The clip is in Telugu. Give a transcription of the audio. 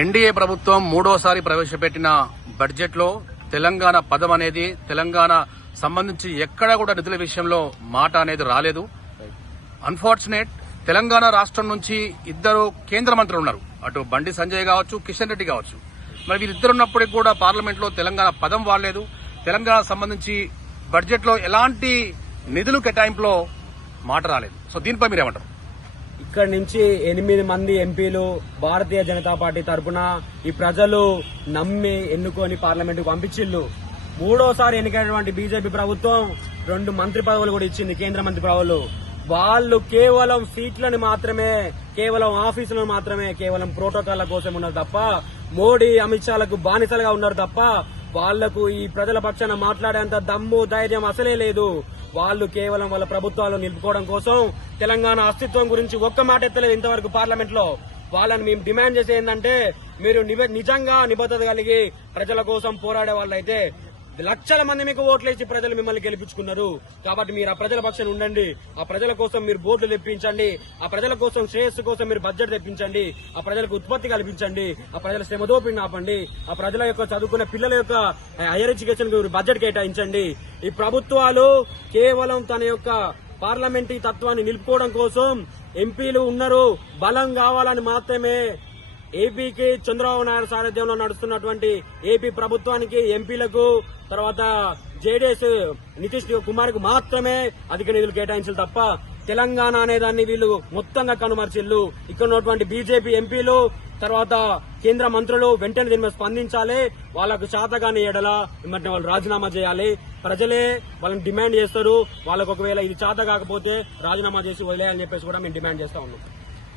ఎన్డీఏ ప్రభుత్వం మూడోసారి ప్రవేశపెట్టిన బడ్జెట్ లో తెలంగాణ పదం అనేది తెలంగాణ సంబంధించి ఎక్కడా కూడా నిధుల విషయంలో మాట అనేది రాలేదు. అన్ఫార్చునేట్ తెలంగాణ రాష్ట్రం నుంచి ఇద్దరు కేంద్ర మంత్రులు ఉన్నారు. అటు బండి సంజయ్ కావచ్చు, కిషన్ రెడ్డి కావచ్చు. మరి వీరిద్దరు ఉన్నప్పటికీ కూడా పార్లమెంట్ లో తెలంగాణ పదం వాడలేదు. తెలంగాణ సంబంధించి బడ్జెట్ లో ఎలాంటి నిధులు కేటాయింపులో మాట రాలేదు. సో దీనిపై మీరేమంటారు? ఇక్కడ నుంచి 8 మంది ఎంపీలు భారతీయ జనతా పార్టీ తరఫున ఈ ప్రజలు నమ్మి ఎన్నుకొని పార్లమెంట్ కు పంపించిల్లు. మూడోసారి ఎన్నికైనటువంటి బీజేపీ ప్రభుత్వం 2 మంత్రి పదవులు కూడా ఇచ్చింది, కేంద్ర మంత్రి పదవులు. వాళ్ళు కేవలం సీట్లను మాత్రమే, కేవలం ఆఫీసులను మాత్రమే, కేవలం ప్రోటోకాల్ల కోసం ఉన్నారు తప్ప మోడీ అమిత్ షాలకు బానిసలుగా ఉన్నారు తప్ప వాళ్లకు ఈ ప్రజల పక్షాన మాట్లాడేంత దమ్ము ధైర్యం అసలే లేదు. వాళ్ళు కేవలం వాళ్ళ ప్రభుత్వాలు నిలుపుకోవడం కోసం తెలంగాణ అస్తిత్వం గురించి ఒక్క మాట ఎత్తలేదు ఇంతవరకు పార్లమెంట్ లో. వాళ్ళని మేము డిమాండ్ చేసే ఏంటంటే, మీరు నిజంగా నిబద్ధత కలిగి ప్రజల కోసం పోరాడే వాళ్ళైతే లక్షల మంది మీకు ఓట్లేసి ప్రజలు మిమ్మల్ని గెలిపించుకున్నారు. కాబట్టి మీరు ఆ ప్రజల పక్షాన ఉండండి. ఆ ప్రజల కోసం మీరు బోర్డులు తెప్పించండి. ఆ ప్రజల కోసం శ్రేయస్సు కోసం మీరు బడ్జెట్ తెప్పించండి. ఆ ప్రజలకు ఉత్పత్తి కల్పించండి. ఆ ప్రజల శ్రమదోపిడిని ఆపండి. ఆ ప్రజల యొక్క చదువుకున్న పిల్లల యొక్క హైయర్ ఎడ్యుకేషన్ కు బడ్జెట్ కేటాయించండి. ఈ ప్రభుత్వాలు కేవలం తన యొక్క పార్లమెంటరీ తత్వాన్ని నిలుపుకోవడం కోసం ఎంపీలు ఉన్నారు, బలం కావాలని మాత్రమే ఏపీకి చంద్రబాబు నాయుడు సారథ్యంలో నడుస్తున్నటువంటి ఏపీ ప్రభుత్వానికి, ఎంపీలకు, తర్వాత జేడీఎస్ నితీష్ కుమార్ కు మాత్రమే అధిక నిధులు కేటాయించారు తప్ప తెలంగాణ అనేదాన్ని వీళ్ళు మొత్తంగా కనుమర్చిల్లు. ఇక్కడ ఉన్నటువంటి బీజేపీ ఎంపీలు, తర్వాత కేంద్ర మంత్రులు వెంటనే దీని మీద స్పందించాలి. వాళ్లకు చేతగాని ఎడల వెంటనే వాళ్ళు రాజీనామా చేయాలి. ప్రజలే వాళ్ళని డిమాండ్ చేస్తారు. వాళ్ళకు ఒకవేళ ఇది చేత కాకపోతే రాజీనామా చేసి వదిలేయాలని చెప్పేసి కూడా మేము డిమాండ్ చేస్తా ఉన్నాం.